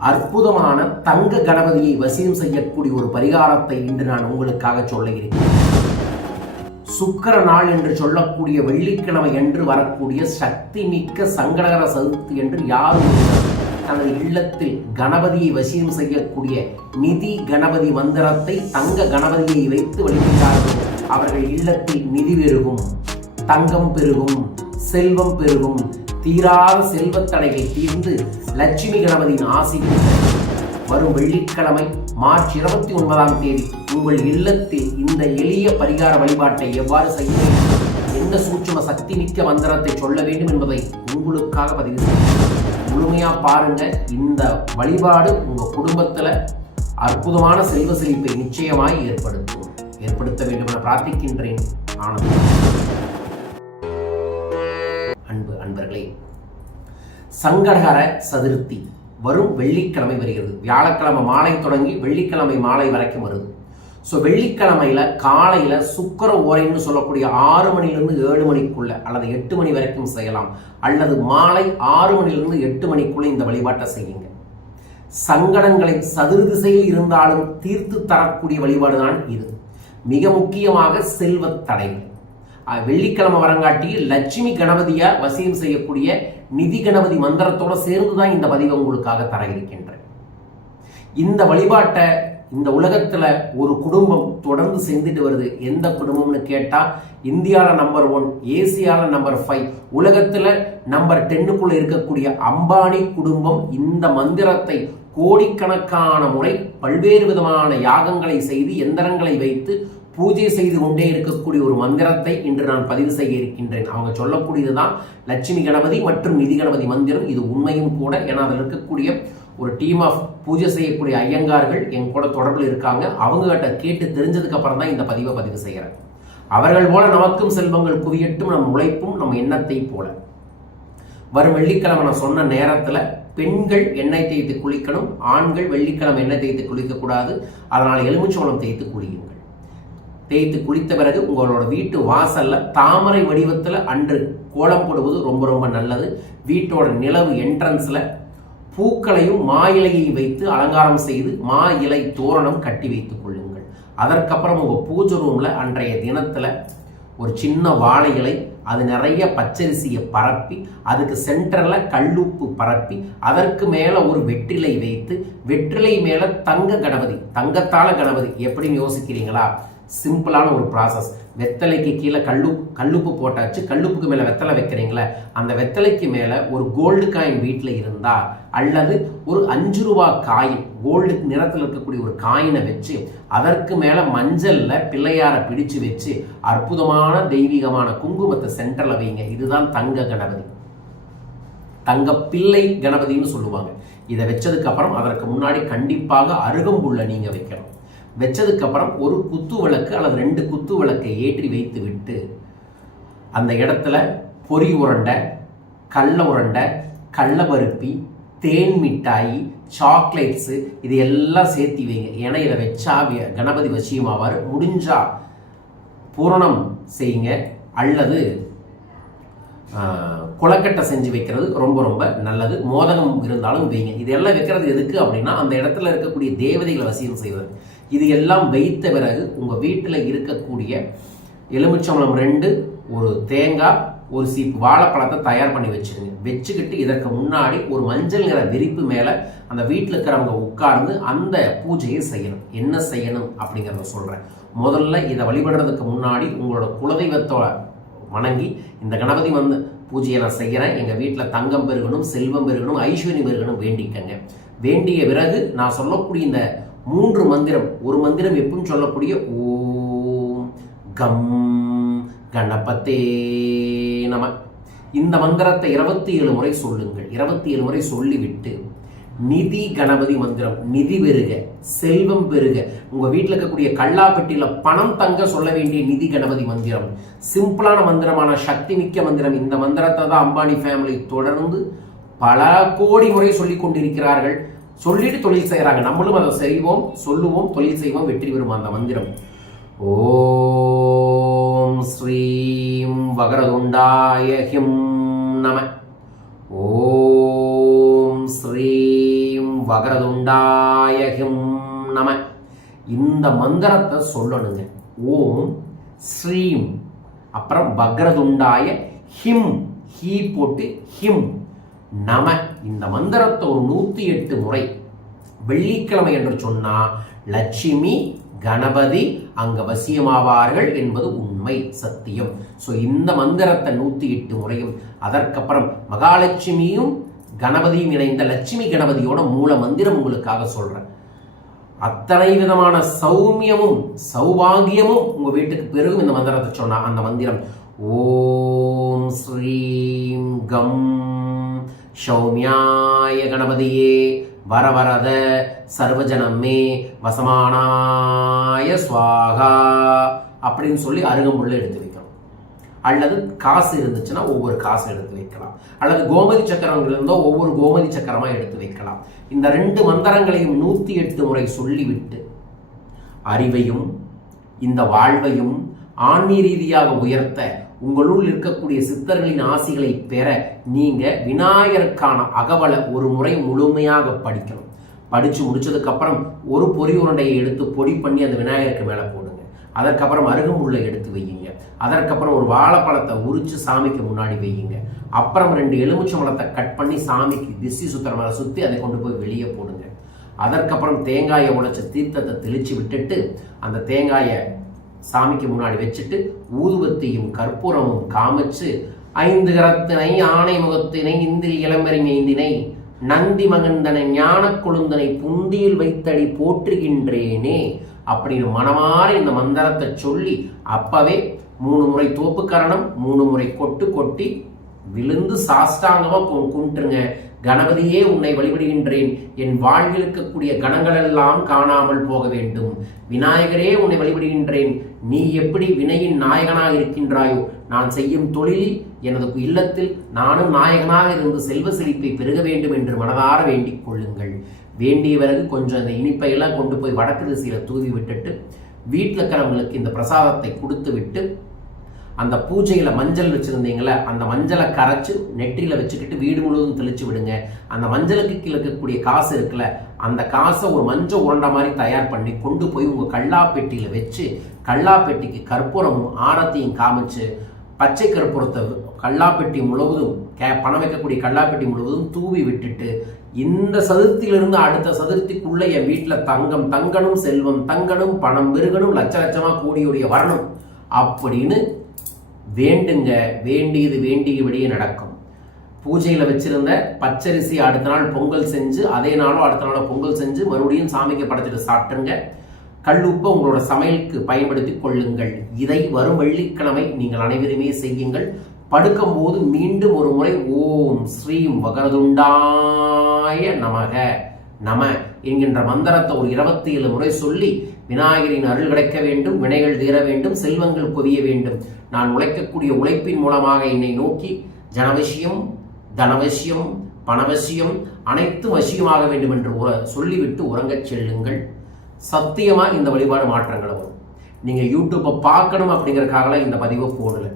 அற்புதமான தங்க கணபதியை வசியம் செய்யக்கூடிய ஒரு பரிகாரத்தை இன்று நான் உங்களுக்காக சொல்ல இருக்கிறேன் சுக்கர நாள் என்று சொல்லக்கூடிய வெள்ளிக்கிழமை என்று வரக்கூடிய சக்தி மிக்க சங்கடகர சதுர்த்தி என்று யாரும் தனது இல்லத்தில் கணபதியை வசியம் செய்யக்கூடிய நிதி கணபதி மந்திரத்தை தங்க கணபதியை வைத்து வழிபட்டார்கள் அவர்கள் இல்லத்தில் நிதி பெருகும் தங்கம் பெருகும் செல்வம் பெருகும் தீராத செல்வத்தடைகள் தீர்ந்து லட்சுமி கணபதியின் ஆசி வரும் வெள்ளிக்கிழமை மார்ச் இருபத்தி ஒன்பதாம் தேதி உங்கள் இல்லத்தில் இந்த எளிய பரிகார வழிபாட்டை எவ்வாறு செய்ய வேண்டும் எந்த சூட்சும சக்தி மிக்க மந்திரத்தை சொல்ல வேண்டும் என்பதை உங்களுக்காக பதிவு செய்ய முழுமையா பாருங்க இந்த வழிபாடு உங்க குடும்பத்துல அற்புதமான செல்வ செழிப்பை நிச்சயமாய் ஏற்படுத்தும். ஏற்படுத்த வேண்டும் என பிரார்த்திக்கின்றேன். ஆனந்தம். அன்பு அன்பர்களே சங்கடகர சதுர்த்தி. வரும் வெள்ளிக்கிழமை வருகிறது. வியாழக்கிழமை மாலை தொடங்கி வெள்ளிக்கிழமை மாலை வரைக்கும் வருது. ஸோ வெள்ளிக்கிழமையில காலையில சுக்கர ஓரைன்னு சொல்லக்கூடிய ஆறு மணிலிருந்து ஏழு மணிக்குள்ள அல்லது எட்டு மணி வரைக்கும் செய்யலாம். அல்லது மாலை ஆறு மணிலிருந்து எட்டு மணிக்குள்ள இந்த வழிபாட்டை செய்யுங்க. சங்கடங்களை சதுர் திசையில் இருந்தாலும் தீர்த்து தரக்கூடிய வழிபாடு தான் இது. மிக முக்கியமாக செல்வத் தடைகள். வெள்ளிக்கிழமை வரங்காட்டி லட்சுமி கணபதியா வசியம் செய்யக்கூடிய நிதி கணபதி மந்திரத்தோட சேர்ந்து தான் இந்த பதிவை உங்களுக்காக தர இருக்கின்றேன் இந்த வழிபாட்டை இந்த உலகத்துல ஒரு குடும்பம் தொடர்ந்து செஞ்சுட்டு வருது. எந்த குடும்பம்னு கேட்டா இந்தியால நம்பர் ஒன் ஏசியால நம்பர் ஃபைவ் உலகத்துல நம்பர் டென்னுக்குள்ள இருக்கக்கூடிய அம்பானி குடும்பம் இந்த மந்திரத்தை கோடிக்கணக்கான முறை பல்வேறு விதமான யாகங்களை செய்து எந்திரங்களை வைத்து பூஜை செய்து கொண்டே இருக்கக்கூடிய ஒரு மந்திரத்தை இன்று நான் பதிவு செய்ய இருக்கின்றேன். அவங்க சொல்லக்கூடியதுதான் லட்சுமி கணபதி மற்றும் நிதி கணபதி மந்திரம். இது உண்மையும் கூட. ஏன்னா அதில் இருக்கக்கூடிய ஒரு டீம் ஆஃப் பூஜை செய்யக்கூடிய ஐயங்கார்கள் என் கூட தொடர்பில் இருக்காங்க. அவங்க கிட்ட கேட்டு தெரிஞ்சதுக்கு அப்புறம் தான் இந்த பதிவை பதிவு செய்கிறேன் அவர்கள் போல நமக்கும் செல்வங்கள் குவியட்டும். நம் உழைப்பும் நம் எண்ணத்தை போல. வரும் வெள்ளிக்கிழமை நான் சொன்ன நேரத்தில் பெண்கள் எண்ணெய் தேய்த்து குளிக்கணும். ஆண்கள் வெள்ளிக்கிழமை எண்ணெய் தேய்த்து குளிக்கக்கூடாது. அதனால் எலுமிச்சோளம் தேய்த்து குளியுங்கள். தேய்த்து குளித்த பிறகு உங்களோட வீட்டு வாசல்ல தாமரை வடிவத்தில் அன்று கோலம் போடுவது ரொம்ப ரொம்ப நல்லது. வீட்டோட நிலவு என்ட்ரன்ஸ்ல பூக்களையும் மா இலையையும் வைத்து அலங்காரம் செய்து மா இலை தோரணம் கட்டி வைத்துக் கொள்ளுங்கள். அதற்கப்புறம் உங்கள் பூஜை ரூம்ல அன்றைய தினத்தில் ஒரு சின்ன வாழை இலை அது நிறைய பச்சரிசியை பரப்பி அதுக்கு சென்டரில் கல்லுப்பு பரப்பி அதற்கு மேலே ஒரு வெற்றிலை வைத்து வெற்றிலை மேலே தங்க கணபதி தங்கத்தால கணபதி எப்படின்னு யோசிக்கிறீங்களா? சிம்பிளான ஒரு ப்ராசஸ் வெத்தலைக்கு கீழே கல்லு கல்லுப்பு போட்டாச்சு. கல்லுப்புக்கு மேலே வெத்தலை வைக்கிறீங்களே அந்த வெத்தலைக்கு மேலே ஒரு கோல்டு காயின் வீட்டில் இருந்தா அல்லது ஒரு அஞ்சு ரூபா காயின் கோல்டு நிறத்தில் இருக்கக்கூடிய ஒரு காயினை வச்சு அதற்கு மேலே மஞ்சளில் பிள்ளையாரை பிடிச்சு வச்சு அற்புதமான தெய்வீகமான குங்குமத்தை சென்டரில் வைங்க. இதுதான் தங்க கணபதி. தங்க பிள்ளை கணபதின்னு சொல்லுவாங்க. இதை வச்சதுக்கப்புறம் அதற்கு முன்னாடி கண்டிப்பாக அருகம்புல்ல நீங்கள் வைக்கணும். வச்சதுக்கு அப்புறம் ஒரு குத்து விளக்கு அல்லது ரெண்டு குத்து விளக்கை ஏற்றி வைத்து விட்டு அந்த இடத்துல பொறி உருண்டை கடல உருண்டை கடல பருப்பி தேன் மிட்டாய் சாக்லேட்ஸு இது எல்லாம் சேர்த்தி வைங்க. ஏன்னா இதை வச்சா கணபதி வசியமாவார் முடிஞ்சா பூரணம் செய்யுங்க. அல்லது கொலக்கட்டை செஞ்சு வைக்கிறது ரொம்ப ரொம்ப நல்லது. மோதகம் இருந்தாலும் வைங்க இதெல்லாம் வைக்கிறது எதுக்கு அப்படின்னா அந்த இடத்துல இருக்கக்கூடிய தேவதைகளை வசியம் செய்வது. இது எல்லாம் வைத்த பிறகு உங்கள் வீட்டில் இருக்கக்கூடிய எலுமிச்சம்பழம் ரெண்டு ஒரு தேங்காய் ஒரு சீப்பு வாழைப்பழத்தை தயார் பண்ணி வச்சுருங்க. வச்சுக்கிட்டு இதற்கு முன்னாடி ஒரு மஞ்சள் நிற விரிப்பு மேலே அந்த வீட்டில் இருக்கிறவங்க உட்கார்ந்து அந்த பூஜையை செய்யணும். என்ன செய்யணும் அப்படிங்கிறத சொல்கிறேன் முதல்ல இதை வழிபடுறதுக்கு முன்னாடி உங்களோட குலதெய்வத்தோட வணங்கி இந்த கணபதி வந்து பூஜையை நான் செய்கிறேன். எங்கள் வீட்டில் தங்கம் பெருகணும் செல்வம் பெருகணும் ஐஸ்வர்யம் பெருகணும் வேண்டிக்கங்க. வேண்டிய பிறகு நான் சொல்லக்கூடிய இந்த மூன்று மந்திரம் ஒரு மந்திரம் எப்பவும் சொல்லக்கூடிய ஓம் கம் கணபத்தே நம. இந்த மந்திரத்தை இருபத்தி ஏழு முறை சொல்லுங்கள். இருபத்தி ஏழு முறை சொல்லிவிட்டு நிதி கணபதி மந்திரம் நிதி பெருக. செல்வம் பெருக. உங்க வீட்டில் இருக்கக்கூடிய கல்லாப்பட்டியில பணம் தங்க சொல்ல வேண்டிய நிதி கணபதி மந்திரம். சிம்பிளான மந்திரமான சக்தி மிக்க மந்திரம். இந்த மந்திரத்தை தான் அம்பானி ஃபேமிலி தொடர்ந்து பல கோடி முறை சொல்லிக் கொண்டிருக்கிறார்கள். சொல்லிட்டு தொழில் செய்கிறாங்க நம்மளும் அதை செய்வோம் சொல்லுவோம் தொழில் செய்வோம் வெற்றி பெறும் அந்த மந்திரம். ஓம் ஸ்ரீம் வகரதுண்டாய ஹிம் நம. ஓம் ஸ்ரீம் வகரதுண்டாய ஹிம் நம இந்த மந்திரத்தை சொல்லணுங்க. ஓம் ஸ்ரீம். அப்புறம் பக்ரதுண்டாய ஹிம். ஹீ போட்டு ஹிம். நம இந்த மந்திரத்தை ஒரு நூற்றி எட்டு முறை வெள்ளிக்கிழமை என்று சொன்னால் லட்சுமி கணபதி அங்க வசியமாவார்கள் என்பது உண்மை சத்தியம். ஸோ இந்த மந்திரத்தை நூற்றி எட்டு முறையும் அதற்கப்புறம் மகாலட்சுமியும் கணபதியும் இணைந்த லட்சுமி கணபதியோட மூல மந்திரம் உங்களுக்காக சொல்றேன். அத்தனை விதமான சௌமியமும் சௌபாகியமும் உங்க வீட்டுக்கு பெருகும் இந்த மந்திரத்தை சொன்னா அந்த மந்திரம். ஓம் ஸ்ரீம் கம் சௌமியாய கணபதியே வரவரத சர்வஜனமே வசமானாய சுவாகா அப்படின்னு சொல்லி அருகம்புள்ள எடுத்து வைக்கும் அல்லது காசு இருந்துச்சுன்னா ஒவ்வொரு காசு எடுத்து வைக்கலாம். அல்லது கோமதி சக்கரம் இருந்தோ ஒவ்வொரு கோமதி சக்கரமா எடுத்து வைக்கலாம். இந்த ரெண்டு மந்திரங்களையும் நூத்தி எட்டு முறை சொல்லிவிட்டு அறிவையும் இந்த வாழ்வையும் ஆன்மீக ரீதியாக உயர்த்த உங்களுள் இருக்கக்கூடிய சித்தர்களின் ஆசிகளை பெற நீங்க விநாயகருக்கான அகவலை ஒரு முறை முழுமையாக படிக்கணும். படிச்சு முடிச்சதுக்கு அப்புறம் ஒரு பொறி உருண்டையை எடுத்து பொடி பண்ணி அந்த விநாயகருக்கு மேலே போடுங்க. அதற்கப்புறம் அருகம்புல்லை எடுத்து வையுங்க. அதற்கப்புறம் ஒரு வாழைப்பழத்தை உரிச்சு சாமிக்கு முன்னாடி வையுங்க. அப்புறம் ரெண்டு எலுமிச்சம்பழத்தை கட் பண்ணி சாமிக்கு திசி சுத்திர சுற்றி அதை கொண்டு போய் வெளியே போடுங்க. அதற்கப்புறம் தேங்காயை உடைச்ச தீர்த்தத்தை தெளிச்சு விட்டுட்டு அந்த தேங்காயை சாமிக்கு முன்னாடி வச்சுட்டு ஊதுவத்தியும் கற்பூரமும் காமிச்சு ஐந்து கரத்தினை ஆணை முகத்தினை இந்தில் இளம்பரி நந்தி மகந்தனை ஞான கொழுந்தனை புந்தியில் வைத்தடி போற்றுகின்றேனே. அப்படின்னு மனமாற இந்த மந்திரத்தை சொல்லி அப்பவே மூணு முறை தோப்புக்கரணம் மூணு முறை கொட்டு கொட்டி விழுந்து சாஷ்டாங்கமாக கும்பிட்டுருங்க கணபதியே உன்னை வழிபடுகின்றேன். என் வாழ்வில் இருக்கக்கூடிய கணங்களெல்லாம் காணாமல் போக வேண்டும். விநாயகரே உன்னை வழிபடுகின்றேன். நீ எப்படி வினையின் நாயகனாக இருக்கின்றாயோ நான் செய்யும் தொழிலில் எனது இல்லத்தில் நானும் நாயகனாக இருந்து செல்வ செழிப்பை பெருக வேண்டும் என்று மனதார வேண்டிக் கொள்ளுங்கள். வேண்டிய பிறகு கொஞ்சம் அந்த இனிப்பை எல்லாம் கொண்டு போய் வடக்கு திசையில தூவி விட்டுட்டு வீட்டில் இருக்கிறவங்களுக்கு இந்த பிரசாதத்தை கொடுத்து விட்டு அந்த பூஜையில் மஞ்சள் வச்சுருந்தீங்களே அந்த மஞ்சளை கரைச்சி நெற்றியில் வச்சுக்கிட்டு வீடு முழுவதும் தெளிச்சு விடுங்க. அந்த மஞ்சளுக்கு கீழே இருக்கக்கூடிய காசு இருக்குல்ல அந்த காசை ஒரு மஞ்சள் உருண்டை மாதிரி தயார் பண்ணி கொண்டு போய் உங்கள் கல்லா பெட்டியில் வச்சு கல்லாப்பெட்டிக்கு கற்பூரமும் ஆரத்தையும் காமிச்சு பச்சை கற்பூரத்தை கல்லாப்பெட்டி முழுவதும் கே பணம் வைக்கக்கூடிய கல்லாப்பெட்டி முழுவதும் தூவி விட்டுட்டு இந்த சதுர்த்தியிலிருந்து அடுத்த சதுர்த்திக்குள்ள என் வீட்டில் தங்கம் தங்கணும் செல்வம் தங்கணும் பணம் பெருகணும் லட்ச லட்சமாக கூடியுடைய வரணும் அப்படின்னு வேண்டுங்க வேண்டியது வேண்டியபடியே நடக்கும். பூஜையில் வச்சிருந்த பச்சரிசி அடுத்த நாள் பொங்கல் செஞ்சு அதே நாளும் அடுத்த நாளும் பொங்கல் செஞ்சு மறுபடியும் சாமிக்கு படைச்சிட்டு சாப்பிட்டுருங்க. கல்லுப்பை உங்களோட சமையலுக்கு பயன்படுத்தி கொள்ளுங்கள். இதை வரும் வெள்ளிக்கிழமை நீங்கள் அனைவருமே செய்யுங்கள். படுக்கும்போது மீண்டும் ஒரு முறை ஓம் ஸ்ரீம் வகரதுண்டாய நமக. நம என்கின்ற மந்திரத்தை ஒரு இருபத்தி ஏழு முறை சொல்லி விநாயகரின் அருள் கிடைக்க வேண்டும் வினைகள் தீர வேண்டும் செல்வங்கள் கொதிய வேண்டும். நான் உழைக்கக்கூடிய உழைப்பின் மூலமாக என்னை நோக்கி ஜனவசியம் தனவசியம் பணவசியம் அனைத்தும் வசியமாக வேண்டும் என்று சொல்லிவிட்டு உறங்கச் செல்லுங்கள். சத்தியமாக இந்த வழிபாடு மாற்றங்களை வரும். நீங்கள் யூடியூப்பை பார்க்கணும் அப்படிங்கிறக்காகலாம் இந்த பதிவை போடலை.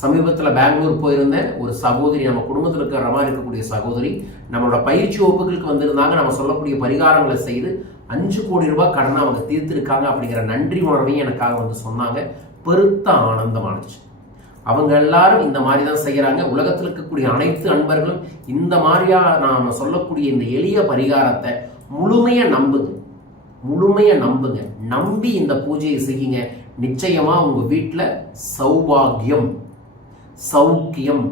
சமீபத்தில் பெங்களூர் போயிருந்தேன். ஒரு சகோதரி நம்ம குடும்பத்தில் இருக்கிற மாதிரி இருக்கக்கூடிய சகோதரி நம்மளோட பயிற்சி வகுப்புகளுக்கு வந்திருந்தாங்க. நம்ம சொல்லக்கூடிய பரிகாரங்களை செய்து அஞ்சு கோடி ரூபாய் கடனை அவங்க தீர்த்திருக்காங்க அப்படிங்கிற நன்றி உணர்வையும் எனக்காக வந்து சொன்னாங்க. பெருத்த ஆனந்தமானுச்சு அவங்க எல்லாரும் இந்த மாதிரி தான் செய்கிறாங்க உலகத்தில் இருக்கக்கூடிய அனைத்து அன்பர்களும் இந்த மாதிரியா நாம சொல்லக்கூடிய இந்த எளிய பரிகாரத்தை முழுமையா நம்புங்க. முழுமையா நம்புங்க. நம்பி இந்த பூஜையை செய்யுங்க. நிச்சயமா உங்க வீட்டில் சௌபாகியம் சௌக்கியம்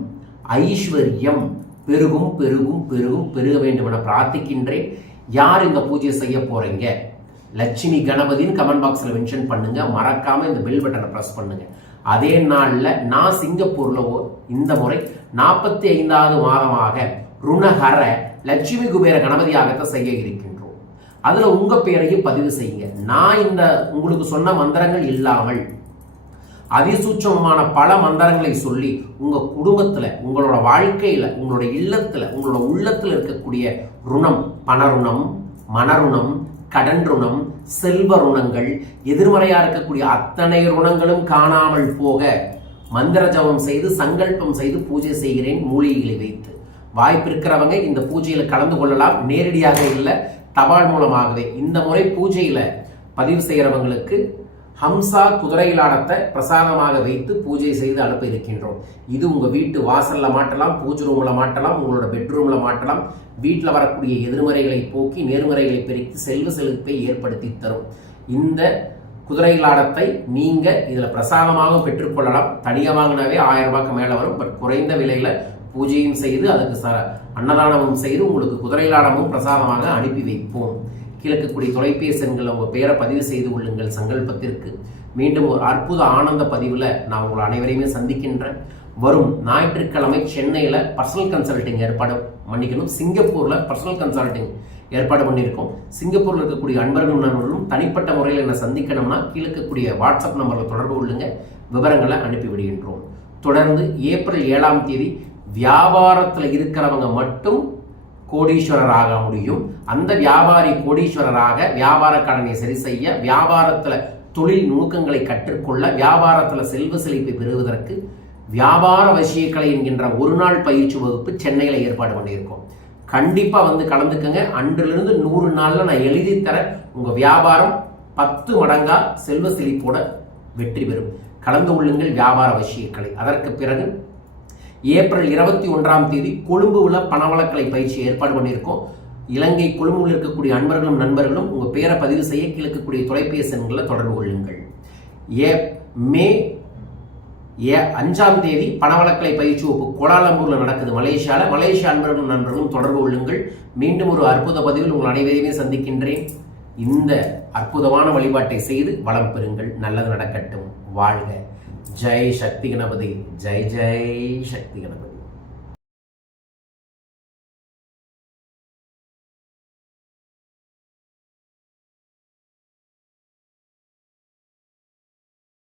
ஐஸ்வர்யம் பெருகும் பெருகும் பெருகும் பெருக வேண்டும் என பிரார்த்திக்கின்றேன். யார் இந்த பூஜையை செய்ய போறீங்க? லட்சுமி கணபதினு கமெண்ட் பாக்ஸ்ல மென்ஷன் பண்ணுங்க. மறக்காம இந்த பெல் பட்டனை பிரஸ் பண்ணுங்க. அதே நாள்ல நான் சிங்கப்பூர்ல ஓ- இந்த முறை நாற்பத்தி ஐந்தாவது மாதமாக ருணஹர லட்சுமி குபேர கணபதியாகத்தை செய்ய இருக்கின்றோம். அதுல உங்க பேரையும் பதிவு செய்யுங்க. நான் இந்த உங்களுக்கு சொன்ன மந்திரங்கள் இல்லாமல் அதிசூட்சமான பல மந்திரங்களை சொல்லி உங்கள் குடும்பத்தில் உங்களோட வாழ்க்கையில் உங்களோட இல்லத்தில் உங்களோட உள்ளத்தில் இருக்கக்கூடிய ருணம் பணருணம் மனருணம் கடன் ருணம் செல்வ ருணங்கள் எதிர்மறையாக இருக்கக்கூடிய அத்தனை ருணங்களும் காணாமல் போக மந்திர ஜபம் செய்து சங்கல்பம் செய்து பூஜை செய்கிறேன் மூலிகைகளை வைத்து. வாய்ப்பு இருக்கிறவங்க இந்த பூஜையில் கலந்து கொள்ளலாம். நேரடியாக இல்லை தபால் மூலமாகவே. இந்த முறை பூஜையில் பதிவு செய்கிறவங்களுக்கு ஹம்சா குதிரையிலாடத்தை பிரசாதமாக வைத்து பூஜை செய்து அனுப்ப இருக்கின்றோம். இது உங்கள் வீட்டு வாசலில் மாட்டலாம் பூஜை ரூமில் மாட்டலாம் உங்களோட பெட்ரூமில் மாட்டலாம். வீட்டில் வரக்கூடிய எதிர்மறைகளை போக்கி நேர்மறைகளை பெருக்கி செல்வ செழிப்பை ஏற்படுத்தி தரும். இந்த குதிரையிலாடத்தை நீங்கள் இதில் பிரசாதமாக பெற்றுக்கொள்ளலாம். தனியாக வாங்கினாவே ஆயிரம் ரூபாய்க்கு மேலே வரும். பட் குறைந்த விலையில் பூஜையும் செய்து அதுக்கு ச அன்னதானமும் செய்து உங்களுக்கு குதிரையிலாடமும் பிரசாதமாக அனுப்பி வைப்போம். கிழக்கக்கூடிய தொலைபேசி எண்கள் உங்கள் பெயரை பதிவு செய்து கொள்ளுங்கள் சங்கல்பத்திற்கு. மீண்டும் ஒரு அற்புத ஆனந்த பதிவில் நான் உங்கள் அனைவரையுமே சந்திக்கின்றேன். வரும் ஞாயிற்றுக்கிழமை சென்னையில் பர்சனல் கன்சல்டிங் ஏற்பாடு மன்னிக்கணும் சிங்கப்பூரில் பர்சனல் கன்சல்டிங் ஏற்பாடு பண்ணியிருக்கோம் சிங்கப்பூரில் இருக்கக்கூடிய அன்பர்களும் நண்பர்களும் தனிப்பட்ட முறையில் என்னை சந்திக்கணும்னா கீழே இருக்கக்கூடிய வாட்ஸ்அப் நம்பரில் தொடர்பு கொள்ளுங்க. விவரங்களை அனுப்பி விடுகின்றோம். தொடர்ந்து ஏப்ரல் ஏழாம் தேதி வியாபாரத்தில் இருக்கிறவங்க மட்டும் கோடீஸ்வரராக முடியும். அந்த வியாபாரி கோடீஸ்வரராக வியாபார கடனை சரி செய்ய வியாபாரத்தில் தொழில் நுணுக்கங்களை கற்றுக்கொள்ள வியாபாரத்தில் செல்வ செழிப்பை பெறுவதற்கு வியாபார வசியக்கலை என்கின்ற ஒரு நாள் பயிற்சி வகுப்பு சென்னையில் ஏற்பாடு பண்ணியிருக்கோம். கண்டிப்பாக வந்து கலந்துக்கங்க. அன்றிலிருந்து நூறு நாளில் நான் எழுதி தரேன் உங்கள் வியாபாரம் பத்து மடங்கா செல்வ செழிப்போட வெற்றி பெறும். கலந்து கொள்ளுங்கள் வியாபார வசியக்கலை. அதற்கு பிறகு ஏப்ரல் இருபத்தி ஒன்றாம் தேதி கொழும்புல பணவளக்கலை பயிற்சி ஏற்பாடு பண்ணியிருக்கோம். இலங்கை கொழும்புல இருக்கக்கூடிய அன்பர்களும் நண்பர்களும் உங்கள் பேரை பதிவு செய்ய கிழக்கக்கூடிய தொலைபேசி எண்களை தொடர்பு கொள்ளுங்கள். ஏ மே ஏ அஞ்சாம் தேதி பணவளக்கலை பயிற்சி வகுப்பு கோலாலம்பூரில் நடக்குது. மலேசியாவில் மலேசிய அன்பர்களும் நண்பர்களும் தொடர்பு கொள்ளுங்கள். மீண்டும் ஒரு அற்புத பதிவில் உங்கள் அனைவரையுமே சந்திக்கின்றேன். இந்த அற்புதமான வழிபாட்டை செய்து வளம் பெறுங்கள். நல்லது நடக்கட்டும். வாழ்க ஜெய் சக்தி கணபதி ஜெய் ஜெய் சக்தி கணபதி.